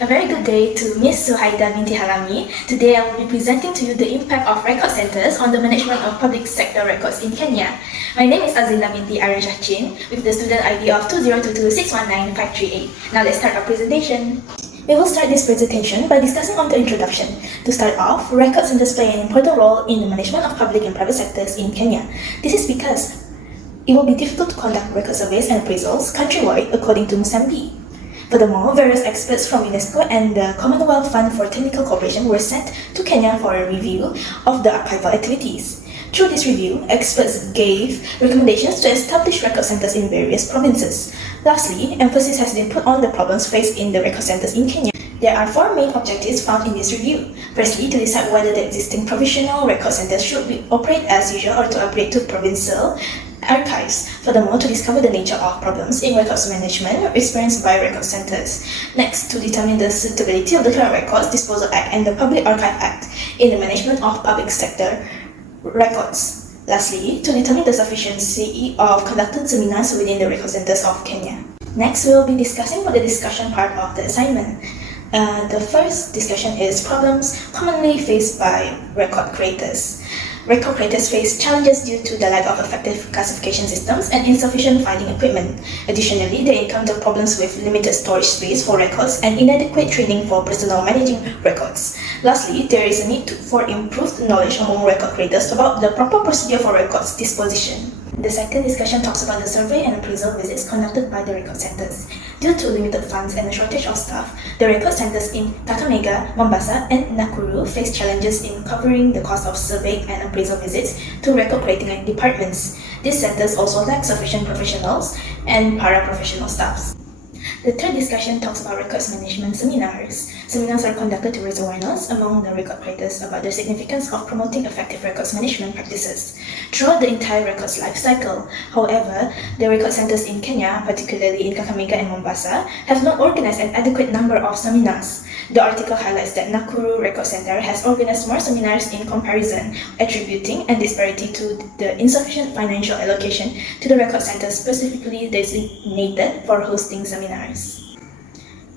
A very good day to Ms. Suhaida binti Halami. Today I will be presenting to you the impact of record centers on the management of public sector records in Kenya. My name is Azlinda binti ARYANSHAH with the student ID of 2022619538. Now let's start our presentation. We will start this presentation by discussing on the introduction. To start off, record centers play an important role in the management of public and private sectors in Kenya. This is because it will be difficult to conduct record surveys and appraisals countrywide according to Mozambique. Furthermore, various experts from UNESCO and the Commonwealth Fund for Technical Cooperation were sent to Kenya for a review of the archival activities. Through this review, experts gave recommendations to establish record centers in various provinces. Lastly, emphasis has been put on the problems faced in the record centers in Kenya. There are four main objectives found in this review. Firstly, to decide whether the existing provisional record centers should operate as usual or to upgrade to provincial archives. Furthermore, to discover the nature of problems in records management experienced by record centers. Next, to determine the suitability of the Current Records Disposal Act and the Public Archive Act in the management of public sector records. Lastly, to determine the sufficiency of conducted seminars within the record centers of Kenya. Next, we will be discussing for the discussion part of the assignment. The first discussion is problems commonly faced by record creators. Record creators face challenges due to the lack of effective classification systems and insufficient filing equipment. Additionally, they encounter problems with limited storage space for records and inadequate training for personnel managing records. Lastly, there is a need for improved knowledge among record creators about the proper procedure for records disposition. The second discussion talks about the survey and appraisal visits conducted by the record centers. Due to limited funds and a shortage of staff, the record centers in Kakamega, Mombasa, and Nakuru face challenges in covering the cost of survey and appraisal visits to record creating departments. These centers also lack sufficient professionals and paraprofessional staffs. The third discussion talks about records management seminars. Seminars are conducted to raise awareness among the record creators about the significance of promoting effective records management practices throughout the entire records life cycle. However, the record centers in Kenya, particularly in Kakamega and Mombasa, have not organized an adequate number of seminars. The article highlights that Nakuru Record Center has organized more seminars in comparison, attributing a disparity to the insufficient financial allocation to the record centers specifically designated for hosting seminars.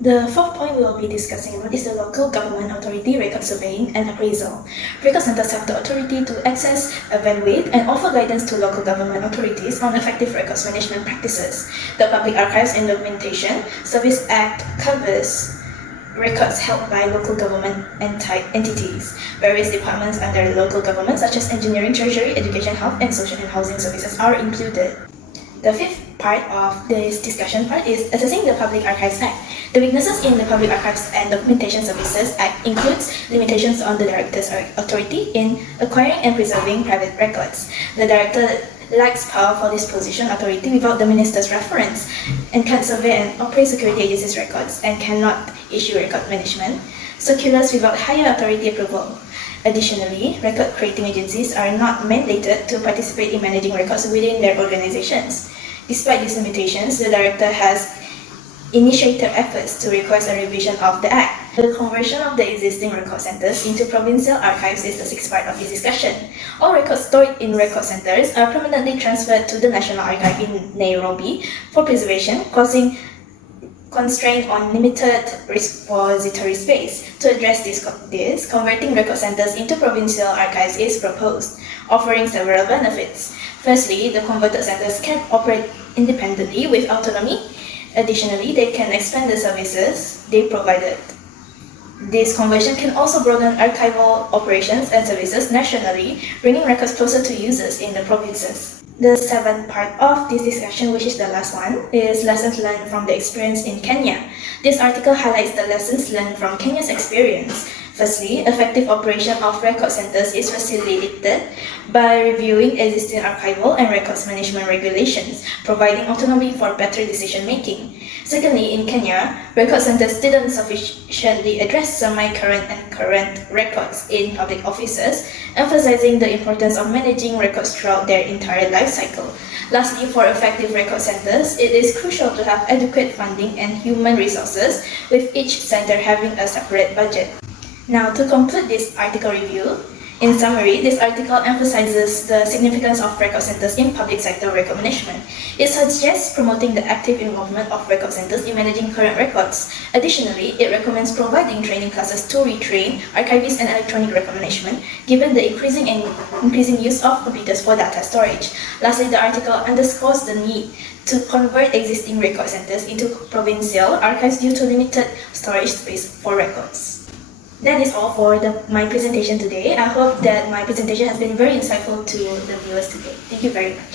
The fourth point we will be discussing about is the local government authority record surveying and appraisal. Record centers have the authority to access, evaluate, and offer guidance to local government authorities on effective records management practices. The Public Archives and Documentation Service Act covers records held by local government entities. Various departments under the local government, such as engineering, treasury, education, health, and social and housing services are included. The fifth part of this discussion part is assessing the Public Archives Act. The weaknesses in the Public Archives and Documentation Services Act includes limitations on the Director's authority in acquiring and preserving private records. The Director lacks powerful disposition authority without the Minister's reference and can survey and operate security agencies' records and cannot issue record management circulars without higher authority approval. Additionally, record-creating agencies are not mandated to participate in managing records within their organizations. Despite these limitations, the Director has initiated efforts to request a revision of the Act. The conversion of the existing record centers into provincial archives is the sixth part of this discussion. All records stored in record centers are permanently transferred to the National Archive in Nairobi for preservation, causing constraint on limited repository space. To address this, converting record centers into provincial archives is proposed, offering several benefits. Firstly, the converted centers can operate independently with autonomy. Additionally, they can expand the services they provided. This conversion can also broaden archival operations and services nationally, bringing records closer to users in the provinces. The seventh part of this discussion, which is the last one, is lessons learned from the experience in Kenya. This article highlights the lessons learned from Kenya's experience. Firstly, effective operation of record centers is facilitated by reviewing existing archival and records management regulations, providing autonomy for better decision-making. Secondly, in Kenya, record centers didn't sufficiently address semi-current and current records in public offices, emphasizing the importance of managing records throughout their entire life cycle. Lastly, for effective record centers, it is crucial to have adequate funding and human resources, with each center having a separate budget. Now, to conclude this article review, In summary, this article emphasizes the significance of record centers in public sector record management. It suggests promoting the active involvement of record centers in managing current records. Additionally, it recommends providing training classes to retrain archivists and electronic record management, given the increasing use of computers for data storage. Lastly, the article underscores the need to convert existing record centers into provincial archives due to limited storage space for records. That is all for my presentation today. I hope that my presentation has been very insightful to the viewers today. Thank you very much.